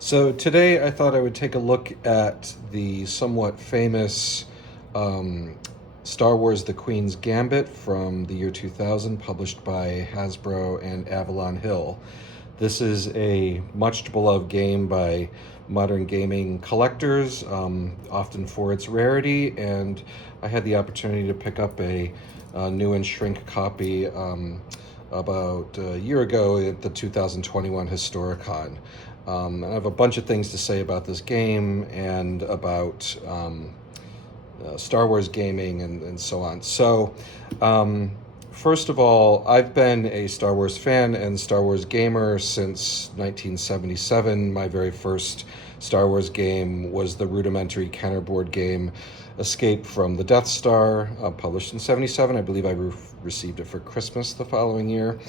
So today I thought I would take a look at the somewhat famous um, Star Wars The Queen's Gambit from the year 2000, published by Hasbro and Avalon Hill. This is a much beloved game by modern gaming collectors, often for its rarity, and I had the opportunity to pick up a new and shrink copy about a year ago at the 2021 Historicon. I have a bunch of things to say about this game and about Star Wars gaming and so on. First of all, I've been a Star Wars fan and Star Wars gamer since 1977. My very first Star Wars game was the rudimentary counterboard game Escape from the Death Star, published in 77. I believe I received it for Christmas the following year.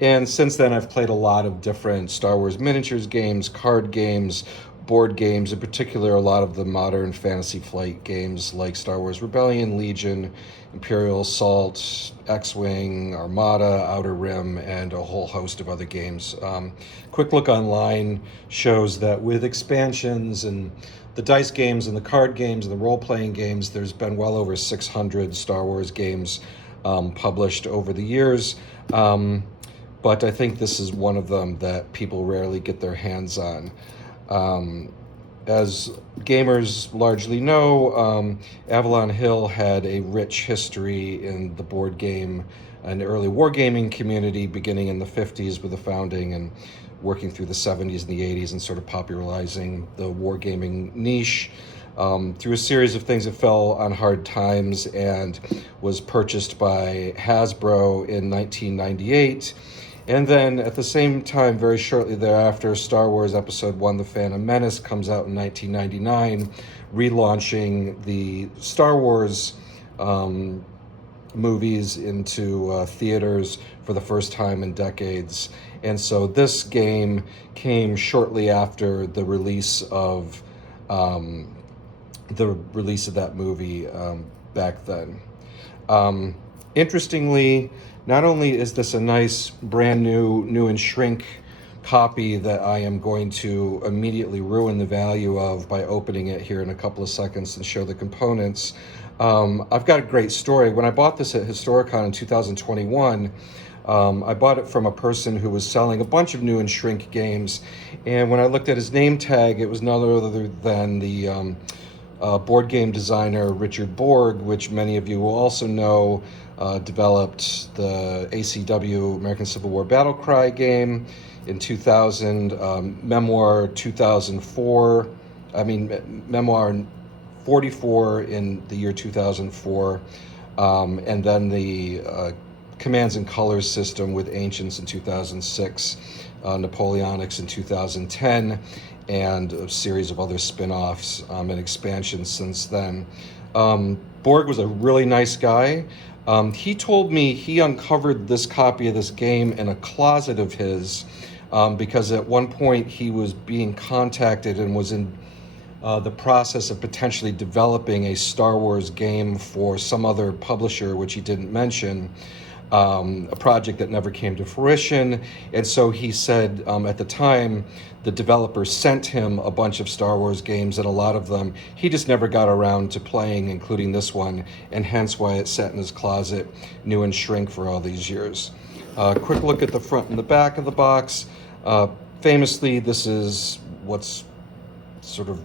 And since then, I've played a lot of different Star Wars miniatures games, card games, board games, in particular, a lot of the modern Fantasy Flight games like Star Wars Rebellion, Legion, Imperial Assault, X-Wing, Armada, Outer Rim, and a whole host of other games. Quick look online shows that with expansions and the dice games and the card games and the role-playing games, there's been well over 600 Star Wars games published over the years. But I think this is one of them that people rarely get their hands on. As gamers largely know, Avalon Hill had a rich history in the board game and early wargaming community beginning in the 50s with the founding and working through the 70s and the 80s and sort of popularizing the wargaming niche through a series of things that fell on hard times and was purchased by Hasbro in 1998. And then at the same time, very shortly thereafter, Star Wars Episode 1, The Phantom Menace, comes out in 1999, relaunching the Star Wars movies into theaters for the first time in decades. And so this game came shortly after the release of that movie back then. Interestingly, not only is this a nice, brand new and shrink copy that I am going to immediately ruin the value of by opening it here in a couple of seconds and show the components, I've got a great story. When I bought this at Historicon in 2021, I bought it from a person who was selling a bunch of new and shrink games, and when I looked at his name tag, it was none other than the board game designer Richard Borg, which many of you will also know, developed the ACW American Civil War Battle Cry game in 2000, Memoir 2004, Memoir 44 in the year 2004, and then the Commands and Colors system with Ancients in 2006, Napoleonics in 2010, and a series of other spin-offs and expansions since then. Borg was a really nice guy. He told me he uncovered this copy of this game in a closet of his because at one point he was being contacted and was in the process of potentially developing a Star Wars game for some other publisher, which he didn't mention. A project that never came to fruition. And so he said at the time, the developer sent him a bunch of Star Wars games, and a lot of them he just never got around to playing, including this one, and hence why it sat in his closet, new and shrink for all these years. Quick look at the front and the back of the box. Famously, this is what's sort of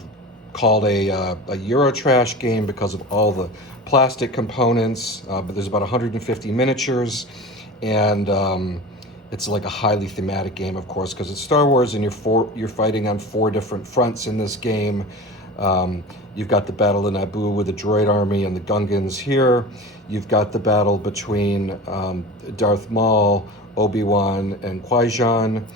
called a Eurotrash game because of all the plastic components, but there's about 150 miniatures, and it's like a highly thematic game, of course, because it's Star Wars, and you're fighting on 4 different fronts in this game. You've got the Battle of Naboo with the droid army and the Gungans here. You've got the battle between Darth Maul, Obi-Wan, and Qui-Gon.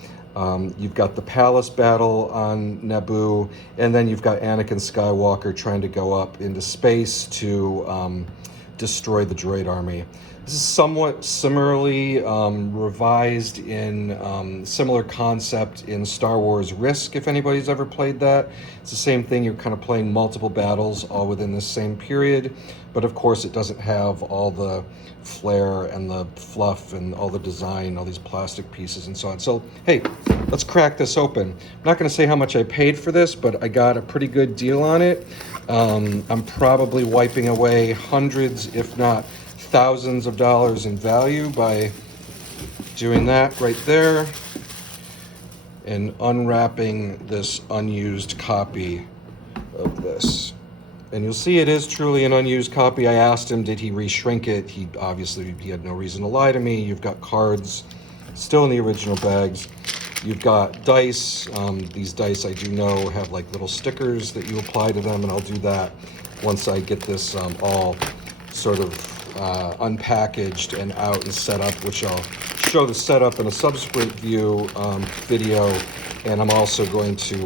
You've got the palace battle on Naboo, and then you've got Anakin Skywalker trying to go up into space to destroy the droid army. This is somewhat similarly revised in similar concept in Star Wars Risk, if anybody's ever played that. It's the same thing, you're kind of playing multiple battles all within the same period, but of course it doesn't have all the flair and the fluff and all the design, all these plastic pieces and so on. So, hey, let's crack this open. I'm not going to say how much I paid for this, but I got a pretty good deal on it. I'm probably wiping away hundreds, if not thousands of dollars in value by doing that right there and unwrapping this unused copy of this. And you'll see it is truly an unused copy. I asked him, did he reshrink it? He had no reason to lie to me. You've got cards still in the original bags. You've got dice. These dice I do know have like little stickers that you apply to them, and I'll do that once I get this all sort of unpackaged and out and set up, which I'll show the setup in a subsequent video. And I'm also going to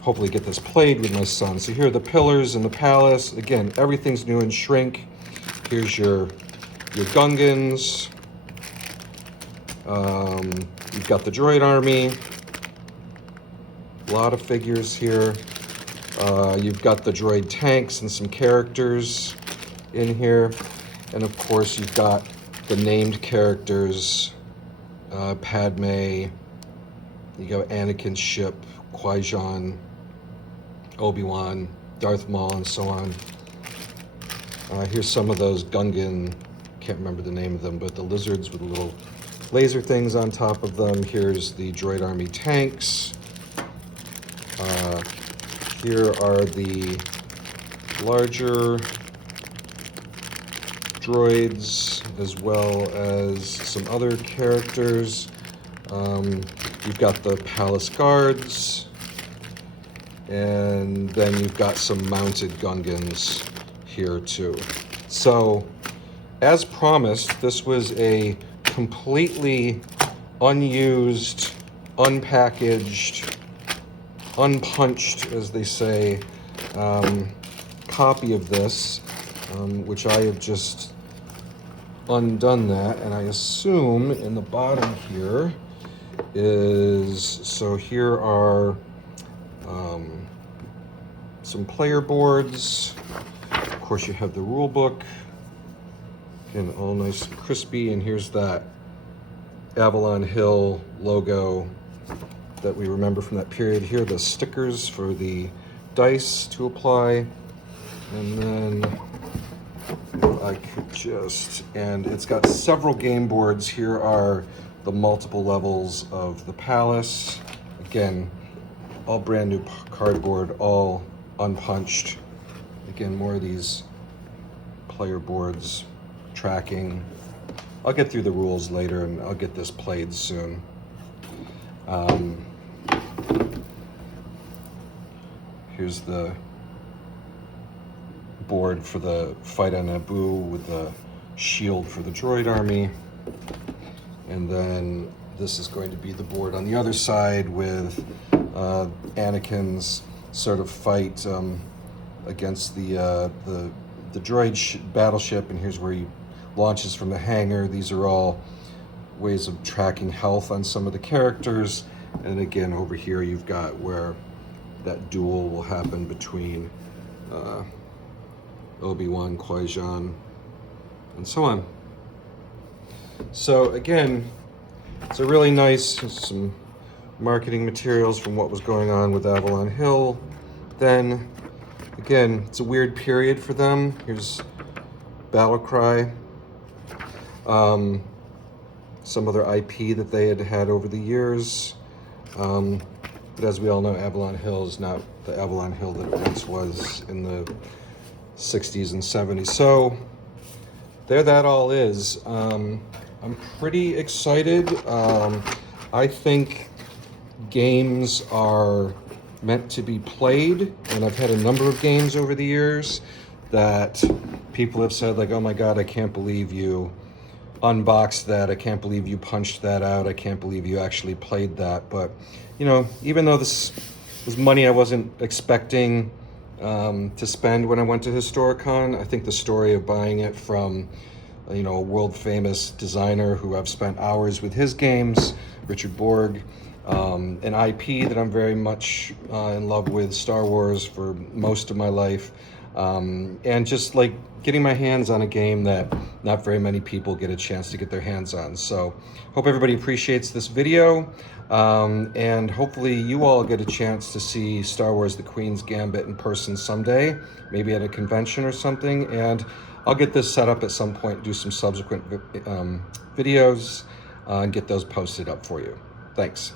hopefully get this played with my son. So here are the pillars in the palace. Again, everything's new in shrink. Here's your Gungans. You've got the droid army. A lot of figures here. You've got the droid tanks and some characters in here. And of course, you've got the named characters, Padme, you got Anakin's ship, Qui-Gon, Obi-Wan, Darth Maul, and so on. Here's some of those Gungan, can't remember the name of them, but the lizards with the little laser things on top of them. Here's the droid army tanks. Here are the larger droids, as well as some other characters. You've got the palace guards, and then you've got some mounted Gungans here too. So, as promised, this was a completely unused, unpackaged, unpunched, as they say, copy of this, which I have just undone that, and I assume in the bottom here is, so here are some player boards. Of course, you have the rule book, again, all nice and crispy, and here's that Avalon Hill logo that we remember from that period. Here are the stickers for the dice to apply. And then if I could just, and it's got several game boards. Here are the multiple levels of the palace. Again, all brand new cardboard, all unpunched. Again, more of these player boards, tracking. I'll get through the rules later and I'll get this played soon. Here's the board for the fight on Naboo with the shield for the droid army. And then this is going to be the board on the other side with Anakin's sort of fight against the droid battleship. And here's where he launches from the hangar. These are all ways of tracking health on some of the characters. And again, over here you've got where that duel will happen between Obi-Wan, Qui-Gon, and so on. So again, it's a really nice, some marketing materials from what was going on with Avalon Hill. Then, again, it's a weird period for them. Here's Battle Cry. Some other IP that they had had over the years. But as we all know, Avalon Hill is not the Avalon Hill that it once was in the 60s and 70s. So there that all is. I'm pretty excited. I think games are meant to be played, and I've had a number of games over the years that people have said, like, oh my God, I can't believe you unboxed that. I can't believe you punched that out. I can't believe you actually played that. But, you know, even though this was money I wasn't expecting, to spend when I went to Historicon. I think the story of buying it from, you know, a world famous designer who I've spent hours with his games, Richard Borg, an IP that I'm very much in love with, Star Wars, for most of my life, and just like getting my hands on a game that not very many people get a chance to get their hands on. So hope everybody appreciates this video, and hopefully you all get a chance to see Star Wars The Queen's Gambit in person someday, maybe at a convention or something. And I'll get this set up at some point, do some subsequent videos, and get those posted up for you. Thanks.